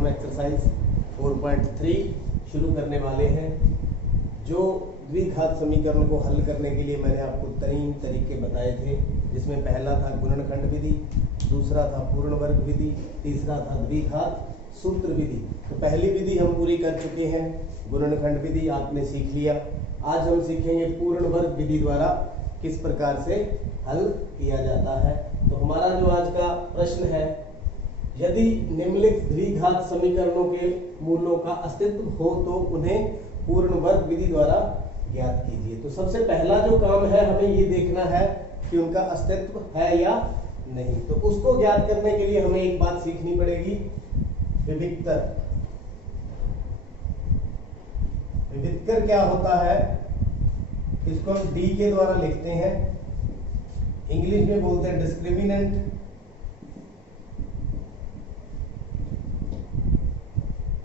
हम एक्सरसाइज 4.3 शुरू करने वाले हैं। जो द्विघात समीकरण को हल करने के लिए मैंने आपको 3 तरीके बताए थे, जिसमें पहला था गुणनखंड विधि, दूसरा था पूर्ण वर्ग विधि, तीसरा था द्विघात सूत्र विधि। तो पहली विधि हम पूरी कर चुके हैं, गुणनखंड विधि आपने सीख लिया। आज हम सीखेंगे पूर्ण वर्ग विधि द्वारा किस प्रकार से हल किया जाता है। तो हमारा जो आज का प्रश्न है, यदि निम्नलिखित द्विघात समीकरणों के मूलों का अस्तित्व हो तो उन्हें पूर्ण वर्ग विधि द्वारा ज्ञात कीजिए। तो सबसे पहला जो काम है, हमें ये देखना है कि उनका अस्तित्व है या नहीं। तो उसको ज्ञात करने के लिए हमें एक बात सीखनी पड़ेगी, विविक्तर। विविक्तर क्या होता है, इसको हम डी के द्वारा लिखते हैं, इंग्लिश में बोलते हैं डिस्क्रिमिनेंट।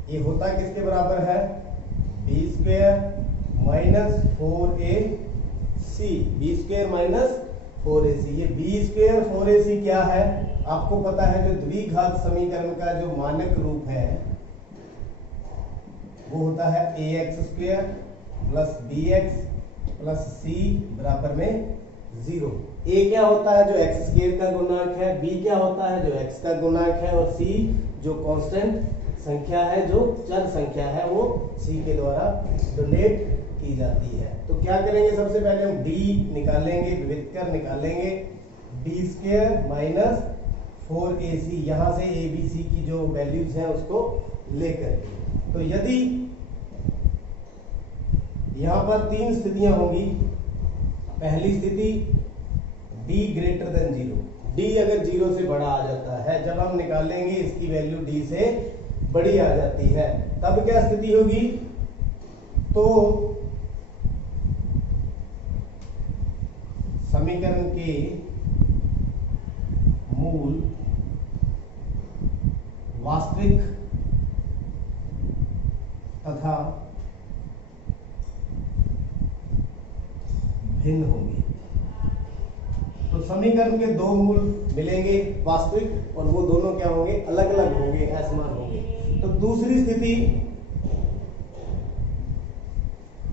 ये होता किसके बराबर है, b square minus 4ac, b square minus 4ac। ये बी स्क्वायर 4ac क्या है, आपको पता है जो द्विघात समीकरण का जो मानक रूप है वो होता है ax square plus bx plus c बराबर में 0। a क्या होता है, जो x स्क्वायर का गुणांक है, b क्या होता है, जो x का गुणांक है, और c जो कांस्टेंट संख्या है, जो चर संख्या है, वो c के द्वारा डोनेट की जाती है। तो क्या करेंगे, सबसे पहले हम d निकालेंगे, विविक्तर निकालेंगे, b स्क्वायर माइनस 4ac, यहां से a b c की जो वैल्यूज हैं उसको लेकर। तो यदि यहां पर 3 स्थितियां होंगी। पहली स्थिति d ग्रेटर देन 0, d अगर 0 से बड़ा आ जाता है, जब हम निकालेंगे इसकी वैल्यू d से बड़ी आ जाती है, तब क्या स्थिति होगी, तो समीकरण के मूल वास्तविक तथा भिन्न होंगे। तो समीकरण के दो मूल मिलेंगे वास्तविक, और वो दोनों क्या होंगे, अलग अलग होंगे, असमान होंगे। तो दूसरी स्थिति,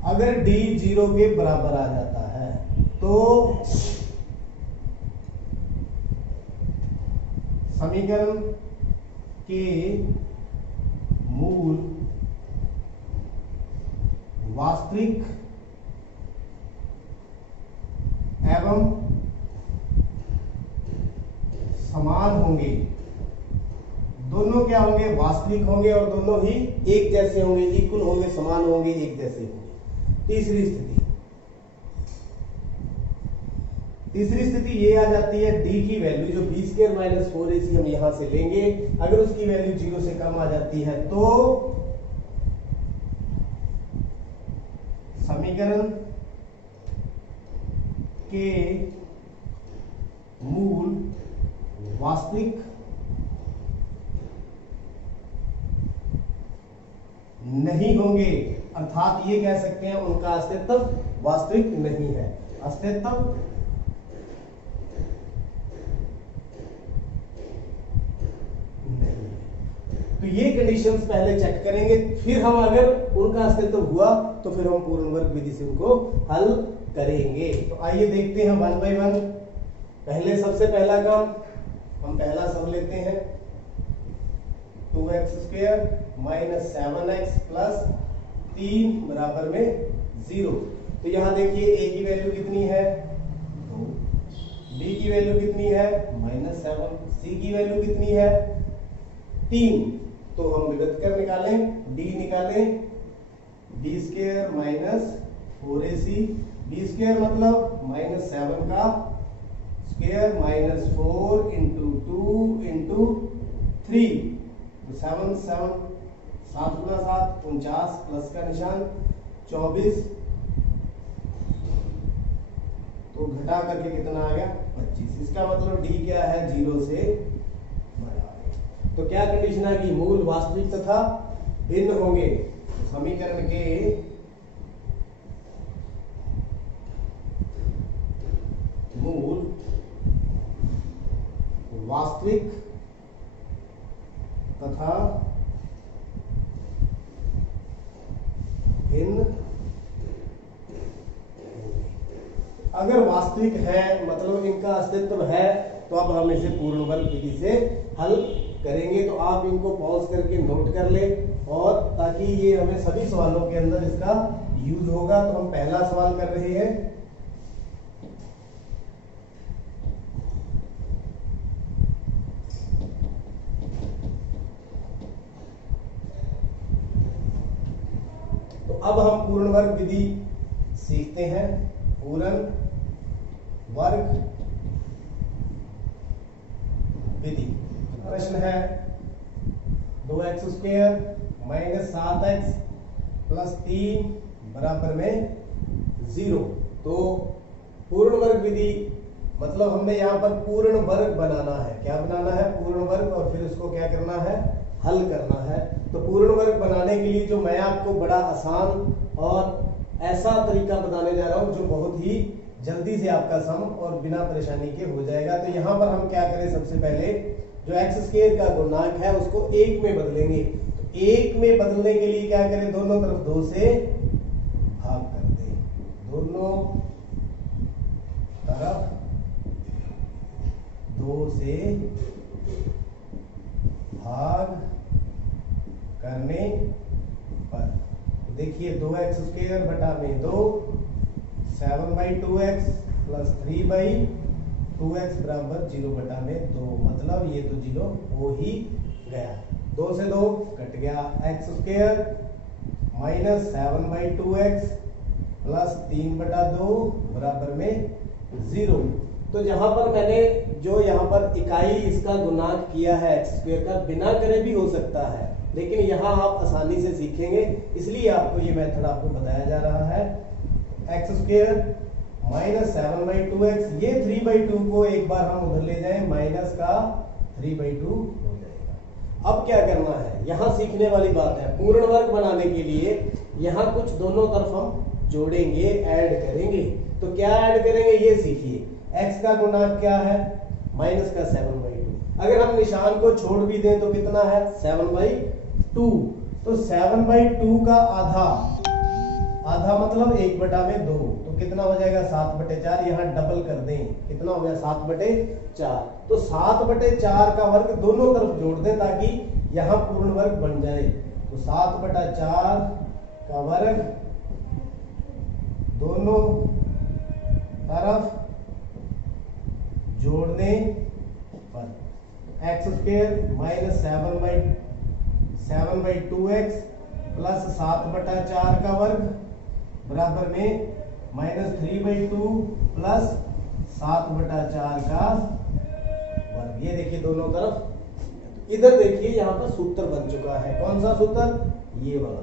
अगर d 0 के बराबर आ जाता है तो समीकरण के मूल वास्तविक एवं समान होंगे। दोनों क्या होंगे, वास्तविक होंगे, और दोनों ही एक जैसे होंगे, इक्वल होंगे, समान होंगे, एक जैसे होंगे। तीसरी स्थिति ये आ जाती है, d की वैल्यू जो बी स्क्वायर माइनस 4ac हम यहां से लेंगे, अगर उसकी वैल्यू 0 से कम आ जाती है तो समीकरण के मूल वास्तविक नहीं होंगे, अर्थात ये कह सकते हैं उनका अस्तित्व वास्तविक नहीं है, अस्तित्व नहीं। तो ये कंडीशंस पहले चेक करेंगे, फिर हम अगर उनका अस्तित्व हुआ तो फिर हम पूर्ण वर्ग विधि से उनको हल करेंगे। तो आइए देखते हैं 1 बाय 1। पहले सबसे पहला काम, हम पहला सब लेते हैं, 2x square minus 7x plus 3 बराबर में 0। तो यहां देखिए a की वैल्यू कितनी है, 2, b की वैल्यू कितनी है, -7, c की वैल्यू कितनी है, 3। तो हम विविक्तर निकालें, d निकालें, b square minus 4ac, b square मतलब -7 का स्क्वायर माइनस 4 इंटू 2 इंटू 3। तो 7 गुना 7 49, प्लस का निशान 24, तो घटा करके कितना आ गया, 25। इसका मतलब d क्या है, 0 से बड़ा है। तो क्या कंडीशन है कि मूल वास्तविक तथा भिन्न होंगे। समीकरण के मूल वास्तविक तथा भिन्न अगर वास्तविक है मतलब इनका अस्तित्व है तो अब हम इसे पूर्ण वर्ग विधि से हल करेंगे। तो आप इनको पॉज करके नोट कर ले और ताकि ये हमें सभी सवालों के अंदर इसका यूज होगा। तो हम पहला सवाल कर रहे हैं। तो अब हम पूर्ण वर्ग विधि सीखते हैं। पूर्ण वर्ग विधि प्रश्न है 2x² माइनस 7x प्लस 3 बराबर में 0। तो पूर्ण वर्ग विधि मतलब हमने यहाँ पर पूर्ण वर्ग बनाना है। क्या बनाना है? पूर्ण वर्ग, और फिर उसको क्या करना है? हल करना है। तो पूर्ण वर्ग बनाने के लिए जो मैं आपको बड़ा आसान और ऐसा तरीका बताने जा रहा हूं जो बहुत ही जल्दी से आपका सम और बिना परेशानी के हो जाएगा। तो यहाँ पर हम क्या करें, सबसे पहले जो x² का गुणांक है उसको 1 में बदलेंगे। तो 1 में बदलने के लिए क्या करें, दोनों तरफ 2 से भाग कर दें। दोनों तरफ 2 से भाग करने पर देखिए 2x² बटा में 2 7/2x प्लस 3/2x बराबर 0 बटा में 2। मतलब ये तो 0 हो ही गया। 2 से 2 कट गया। x² माइनस 7/2x प्लस 3/2 बराबर में 0। तो जहां पर मैंने जो यहाँ पर इकाई इसका गुणांक किया है x² का, बिना करे भी हो सकता है, लेकिन यहाँ आप आसानी से सीखेंगे इसलिए आपको ये मेथड आपको बताया जा रहा है। x² माइनस 7/2x, ये 3/2 को एक बार हम उधर ले जाएं, माइनस का 3/2 हो जाएगा। अब क्या करना है, यहाँ सीखने वाली बात है। पूर्ण वर्ग बनाने के लिए यहाँ कुछ दोनों तरफ हम जोड़ेंगे, ऐड करेंगे। तो क्या ऐड करेंगे ये सीखिए। x का गुणांक क्या है? माइनस का 7/2। अगर हम निशान को छोड़ भी दें तो कितना है? 7/2। तो 7/2 का आधा, आधा मतलब 1/2। तो कितना हो जाएगा? 7/4। यहाँ डबल कर दें, कितना हो गया? 7/4। तो 7/4 का वर्ग दोनों तरफ जोड़ दें ताकि यहाँ पूर्ण वर्ग बन जाए। तो 7/4 का वर्ग दोनों तरफ जोड़ने पर x² माइनस 7/2x प्लस 7/4 का वर्ग बराबर में माइनस 3/2 प्लस 7/4 का वर्ग। ये देखिए दोनों तरफ। इधर देखिए यहाँ पर सूत्र बन चुका है। कौन सा सूत्र? ये वाला।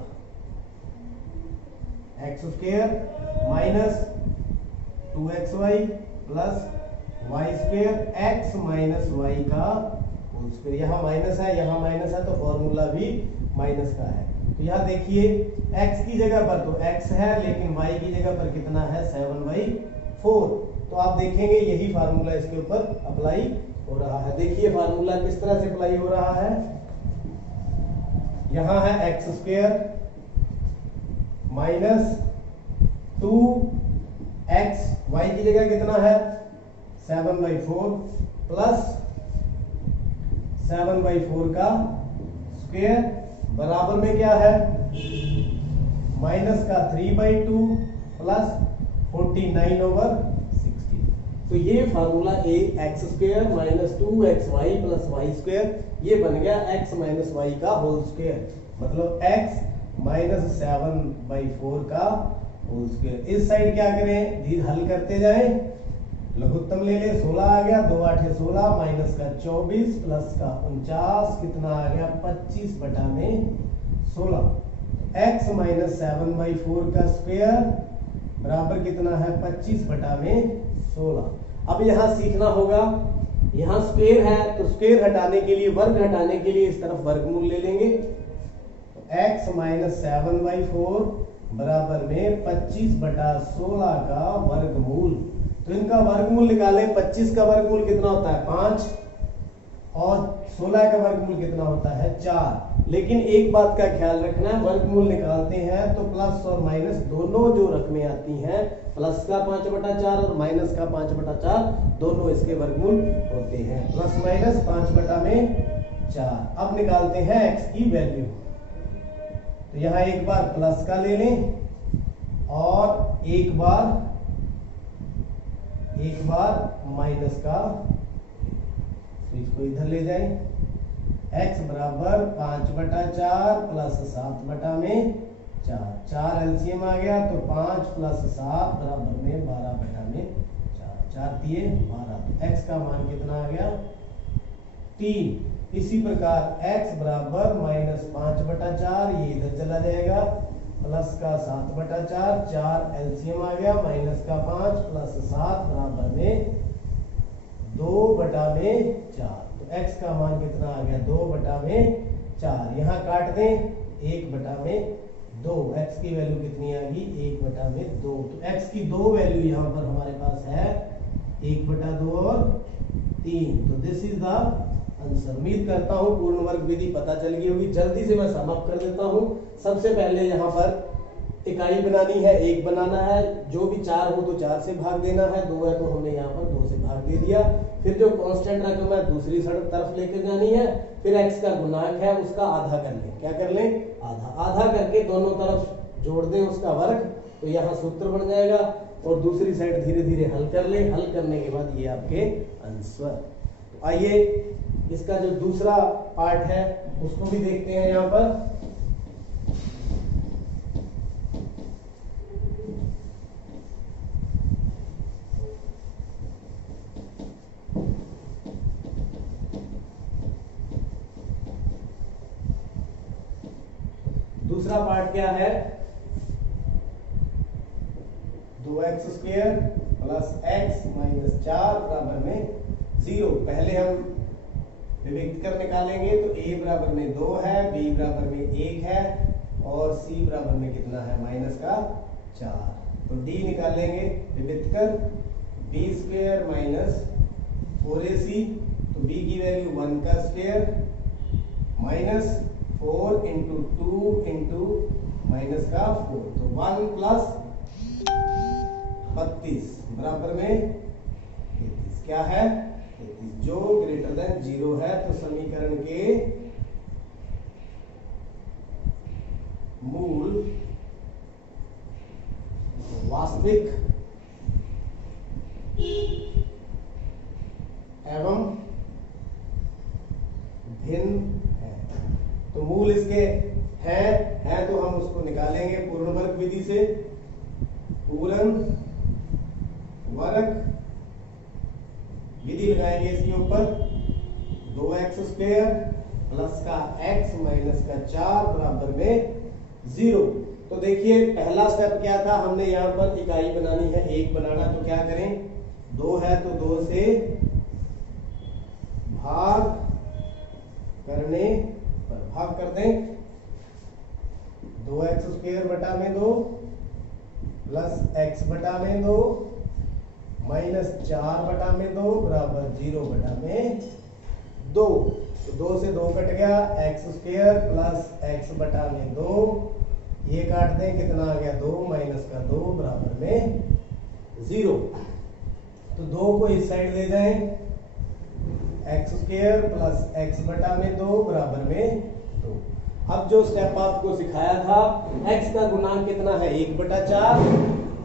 x² minus 2xy plus y² x minus y का होल स्क्वायर। यहाँ माइनस है, यहाँ माइनस है, तो फॉर्मूला भी माइनस का है। तो यहाँ देखिए x की जगह पर तो x है, लेकिन y की जगह पर कितना है? 7/4। तो आप देखेंगे यही फार्मूला इसके ऊपर अप्लाई हो रहा है। देखिए फार्मूला किस तरह से अप्लाई हो रहा है। यहाँ है x² माइनस 2x, y की जगह कितना है? 7/4 प्लस 7/4 का स्क्वायर बराबर में क्या है? माइनस का 3/2 प्लस 49/60। तो ये formula x² minus 2xy plus y² ये बन गया x माइनस y का होल स्क्वायर। मतलब x माइनस 7/4 का होल स्क्वायर। इस साइड क्या करें? धीरे हल करते जाएं। लघुत्तम ले ले, 16 आ गया, 2 8 16, माइनस का 24 प्लस का 49, कितना आ गया? 25/16। x माइनस 7/4 का स्क्वायर बराबर कितना है? 25/16। अब यहाँ सीखना होगा, यहाँ स्क्वायर है तो स्क्वायर हटाने के लिए, वर्ग हटाने के लिए इस तरफ वर्गमूल ले लेंगे। x माइनस 7/4 बराबर में 25/16 का वर्गमूल। तो इनका वर्गमूल निकालें। 25 का वर्गमूल कितना होता है? 5। और 16 का वर्गमूल कितना होता है 4। लेकिन एक बात का ख्याल रखना है, वर्गमूल निकालते हैं तो प्लस और माइनस दोनों जो रकमें आती हैं, प्लस का 5/4 और माइनस का 5/4, दोनों इसके वर्गमूल होते हैं। Plus minus 5/4। अब निकालते हैं x की वैल्यू। तो यहाँ एक बार प्लस का ले लें और एक बार माइनस का, तो इसको इधर ले जाएं। x बराबर 5/4 प्लस 7/4। 4 एलसीएम आ गया तो 5 प्लस 7 बराबर में 12/4। 4 दिए 12, तो x का मान कितना आ गया 3। इसी प्रकार x बराबर माइनस 5/4, ये इधर चला जाएगा, प्लस का 7/4, 4 एलसीएम आ गया, माइनस का 5 प्लस 7 बराबर में 2/4। तो x का मान कितना आ गया 2/4। यहाँ काट दें 1/2। x की वैल्यू कितनी आ गई 1/2। तो x की दो वैल्यू यहाँ पर हमारे पास है 1/2 और 3। तो दिस इज द आंसर। उम्मीद करता हूँ पूर्ण वर्ग विधि पता चल गई होगी। जल्दी से मैं सम अप कर देता हूँ। सबसे पहले यहाँ पर इकाई बनानी है, 1 बनाना है। जो भी 4 हो तो 4 से भाग देना है, 2 है तो हमने यहाँ पर 2 से भाग दे दिया। फिर जो कांस्टेंट रकम है दूसरी तरफ लेकर जानी है। फिर x का गुणांक है उसका आधा कर लें। क्या कर लें आधा। आधा करके दोनों तरफ जोड़ दें उसका वर्ग, तो यहाँ सूत्र बन जाएगा। और दूसरी साइड धीरे धीरे हल कर लें। हल करने के बाद ये आपके आंसर। तो आइए इसका जो दूसरा पार्ट है उसको भी देखते हैं। यहाँ पर दूसरा पार्ट क्या है, 2x² प्लस x माइनस 4 बराबर में 0। पहले हम विभक्त कर निकालेंगे तो a बराबर में 2 है, b बराबर में 1 है और c बराबर में कितना है माइनस का 4। तो d निकालेंगे विभक्त कर, b² माइनस 4ac। तो b की वैल्यू 1 का square minus 4 into 2 into minus का 4। तो 1 प्लस 32 बराबर में 33। क्या है 33। जो ग्रेटर देन 0 है तो समीकरण के मूल वास्तविक एवं भिन्न है। तो मूल इसके हैं तो हम उसको निकालेंगे पूर्ण वर्ग विधि से। पूर्ण वर्ग विधि लगाएंगे इसके ऊपर। 2x² प्लस का x माइनस का 4 बराबर में 0। तो देखिए पहला स्टेप क्या था, हमने यहाँ पर इकाई बनानी है, 1 बनाना। तो क्या करें, 2 है तो 2 से भाग करने पर भाग कर दें। 2x² बटा में 2 प्लस x बटा में 2 माइनस 4 बटा में 2 बराबर 0 बटा में 2। तो 2 से 2 कट गया, x² प्लस x बटा में 2, ये काट दें, कितना आ गया 2 माइनस का 2 बराबर में 0। तो 2 को इस साइड ले जाएं, x² प्लस x बटा में 2 बराबर में 2। अब जो स्टेप आपको सिखाया था, x का गुणांक कितना है 1/4,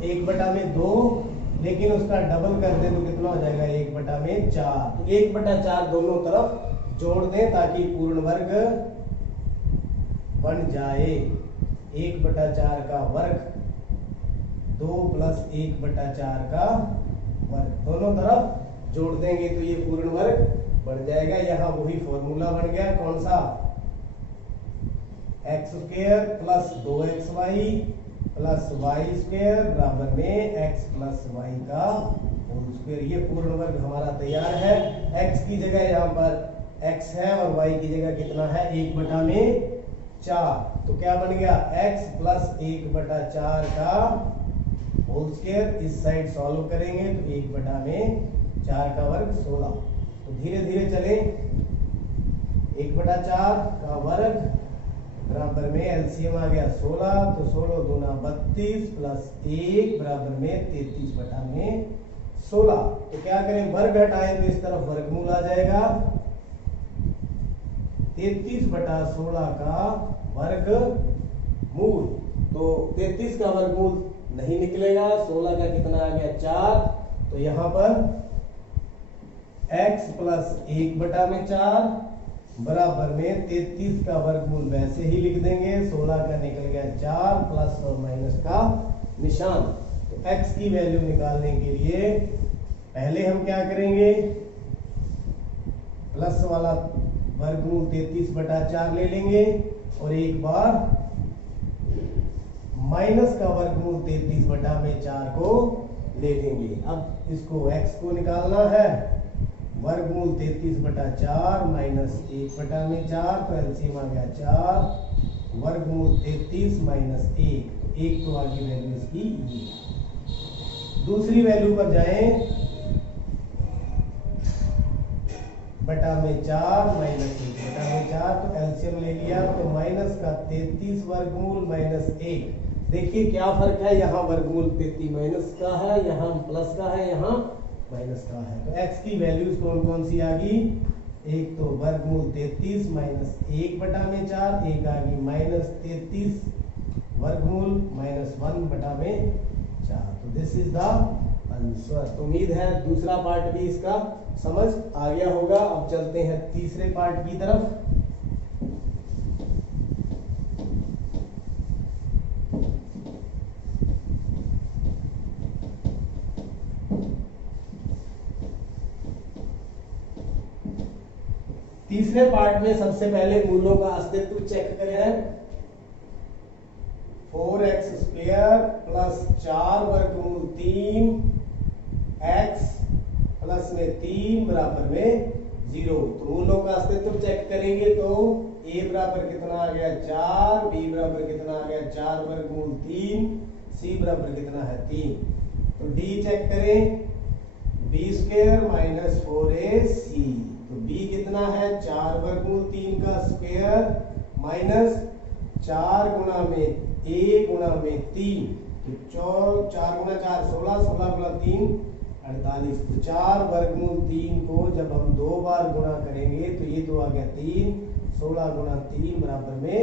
1/2, लेकिन उसका डबल कर दें तो कितना हो जाएगा 1/4। तो 1/4 दोनों तरफ जोड़ दें ताकि पूर्ण वर्ग बन जाए। 1/4 का वर्ग 2 प्लस 1/4 का वर्ग, दोनों तरफ जोड़ देंगे तो ये पूर्ण वर्ग बन जाएगा। यहाँ वही फॉर्मूला बन गया, कौन सा, x² plus 2xy plus y² बराबर में x प्लस y का होल स्क्वायर। ये पूर्ण वर्ग हमारा तैयार है। x की जगह यहाँ पर x है और y की जगह कितना है 1/4। तो क्या बन गया x प्लस 1/4 का होल स्क्वायर। इस साइड सॉल्व करेंगे तो 1/4 का वर्ग 16। तो धीरे धीरे चलें। 1/4 का वर्ग बराबर में एलसीएम आ गया 16, तो 16 दूना 32 प्लस 1 बराबर में 33/16। तो क्या करें, वर्ग हटाएं तो इस तरफ वर्गमूल आ जाएगा, 33/16 का वर्गमूल। तो 33 का वर्गमूल नहीं निकलेगा, 16 का कितना आ गया 4, तो यहां पर x प्लस 1/4 बराबर में 33 का वर्गमूल वैसे ही लिख देंगे, 16 का निकल गया 4 प्लस और माइनस का निशान। तो x की वैल्यू निकालने के लिए पहले हम क्या करेंगे, प्लस वाला वर्गमूल 33/4 ले लेंगे और एक बार माइनस का वर्गमूल 33/4 को ले लेंगे। अब इसको x को निकालना है, वर्गमूल 33/4 माइनस 1/4, तो एलसीएम आ गया 4, वर्गमूल 33 माइनस 1, तो 1 तो आगे वैल्यू इसकी ये। दूसरी वैल्यू पर जाएं, बटा में 4 माइनस 1/4, तो एलसीएम ले लिया, तो माइनस का 33 वर्गमूल माइनस 1। देखिए क्या फर्क है, यहाँ वर्गमूल 33 माइनस का है, यहाँ प्लस का है, यहाँ माइनस का है। तो x की वैल्यूज कौन कौन सी आ गई, एक तो वर्गमूल 33 माइनस 1/4, एक आ गई माइनस 33 वर्गमूल माइनस 1/4। तो दिस इज द आंसर। तो उम्मीद है दूसरा पार्ट भी इसका समझ आ गया होगा। अब चलते हैं तीसरे पार्ट की तरफ। तीसरे पार्ट में सबसे पहले मूलों का अस्तित्व चेक करें। 4x² प्लस 4 वर्गमूल 3 x प्लस में 3 बराबर में 0। तो मूलों का अस्तित्व चेक करेंगे तो a बराबर कितना आ गया 4, b बराबर कितना आ गया 4 वर्गमूल 3, c बराबर कितना है 3। तो d चेक करें, b² माइनस 4ac, तो b कितना है 4 वर्गमूल 3 का स्क्वायर माइनस 4 गुना में a गुना में 3, तो 4 गुना 4 16, 16 गुना 3 48। तो 4 वर्गमूल 3 को जब हम 2 बार गुणा करेंगे तो ये तो आ गया 3, 16 गुना 3 बराबर में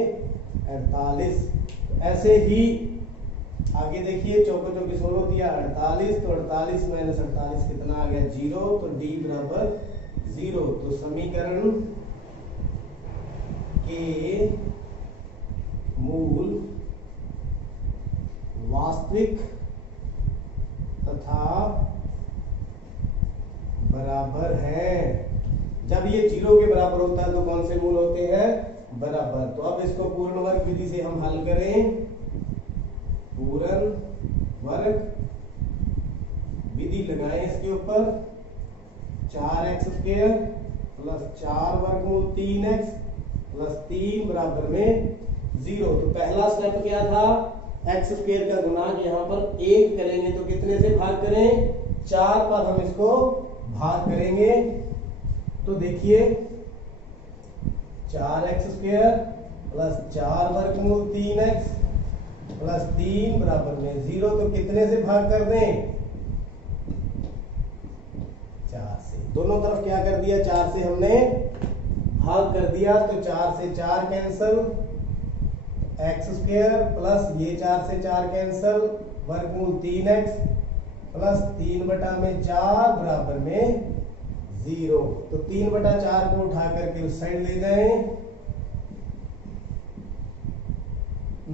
48। तो ऐसे ही आगे देखिए, चौको चौकी 16 दिया 48, तो 48 माइनस 48 कितना आ गया 0, तो d बराबर 0। तो समीकरण के मूल वास्तविक तथा बराबर है। जब ये 0 के बराबर होता है तो कौन से मूल होते हैं, बराबर। तो अब इसको पूर्ण वर्ग विधि से हम हल करें। पूर्ण वर्ग विधि लगाएं इसके ऊपर, 4x² प्लस 4 वर्गमूल 3x प्लस 3 बराबर में 0। तो पहला स्टेप क्या था, x² का गुणांक यहाँ पर 1 करेंगे तो कितने से भाग करें, 4 पर हम इसको भाग करेंगे। तो देखिए 4x² प्लस 4 वर्गमूल 3x प्लस 3 बराबर में 0, तो कितने से भाग कर दें, 4 से। दोनों तरफ क्या कर दिया, 4 से हमने भाग कर दिया, तो 4 से 4 कैंसल, x² प्लस ये 4 से 4 कैंसल, वर्गमूल 3x प्लस 3/4 बराबर में 0। तो 3/4 को उठा करके उस साइड ले जाएं,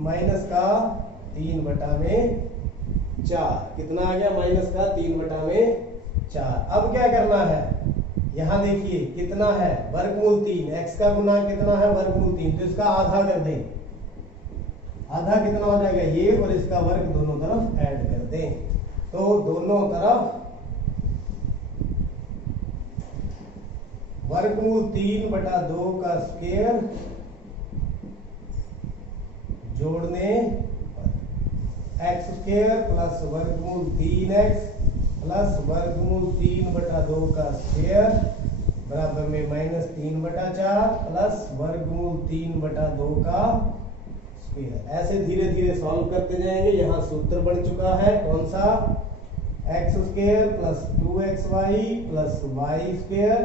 माइनस का 3/4 कितना आ गया, माइनस का 3/4। अब क्या करना है, यहां देखिए कितना है वर्गमूल 3, x का गुणांक कितना है वर्गमूल 3, तो इसका आधा कर दें। आधा कितना हो जाएगा ये, और इसका वर्ग दोनों तरफ ऐड कर दें। तो दोनों तरफ वर्गमूल 3/2 का स्क्वायर जोड़ने x² प्लस वर्गमूल 3x प्लस वर्गमूल 3/2 का स्क्वायर बराबर में -3/4 प्लस वर्गमूल 3/2 का स्क्वायर। ऐसे धीरे धीरे सॉल्व करते जाएंगे। यहाँ सूत्र बन चुका है कौन सा, x² plus 2xy plus y²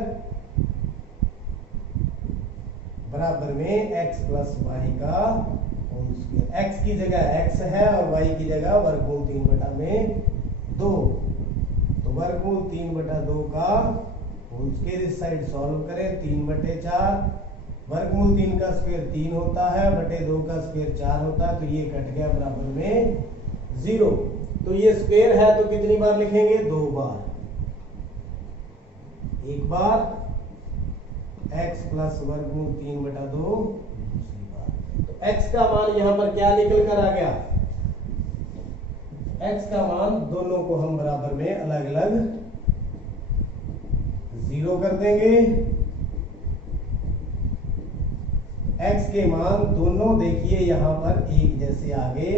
बराबर में x प्लस y का होल स्क्वायर। x की जगह x है और y की जगह वर्गमूल 3/2, तो वर्गमूल 3/2 का होल स्क्वायर। इस साइड सॉल्व करें, 3/4 वर्गमूल 3 का स्क्वायर 3 होता है, बटे 2 का स्क्वायर 4 होता है, तो ये कट गया बराबर में 0। तो ये स्क्वायर है तो कितनी बार लिखेंगे, 2 बार। एक बार x प्लस वर्गमूल 3/2 दूसरी बार। तो x का मान यहां पर क्या निकल कर आ गया, x का मान दोनों को हम बराबर में अलग अलग 0 कर देंगे। x के मान दोनों देखिए यहां पर एक जैसे आगे,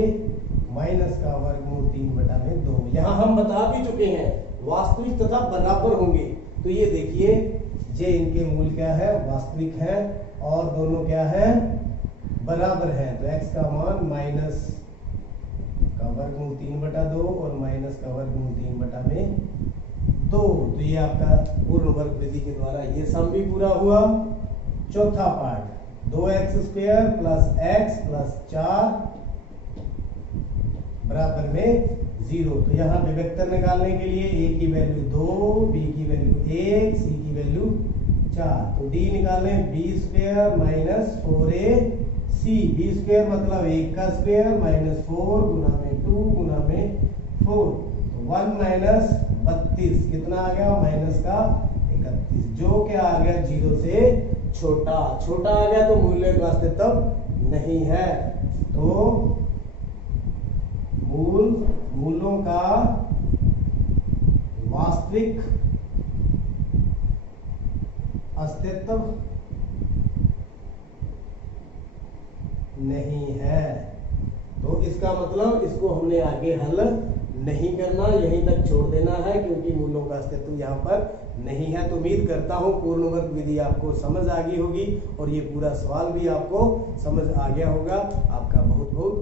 माइनस का वर्गमूल 3/2। यहां हम बता भी चुके हैं वास्तविक तथा बराबर होंगे। तो ये देखिए जे इनके मूल क्या है, वास्तविक है, और दोनों क्या है, बराबर है। तो x का मान माइनस का वर्गमूल 3/2 और माइनस का वर्गमूल 3/2। तो ये आपका पूर्ण वर्ग विधि के द्वारा ये सम भी पूरा हुआ। चौथा part, 2x² plus x plus 4 बराबर में 0। तो यहाँ विभक्तर निकालने के लिए a की वैल्यू 2, b की वैल्यू 1, c की वैल्यू 4। तो d निकालें, b² माइनस 4ac। b² मतलब 1 का स्क्वायर माइनस 4 गुना में 2 गुना में 4। तो 1 माइनस 32 कितना आ गया, माइनस का 31, जो क्या आ गया 0 से छोटा। छोटा आ गया तो मूल्य का अस्तित्व नहीं है। तो मूलों का वास्तविक अस्तित्व नहीं है। तो इसका मतलब इसको हमने आगे हल नहीं करना, यहीं तक छोड़ देना है, क्योंकि मूलों का अस्तित्व यहाँ पर नहीं है। तो उम्मीद करता हूँ पूर्ण वर्ग विधि आपको समझ आ गई होगी और ये पूरा सवाल भी आपको समझ आ गया होगा। आपका बहुत बहुत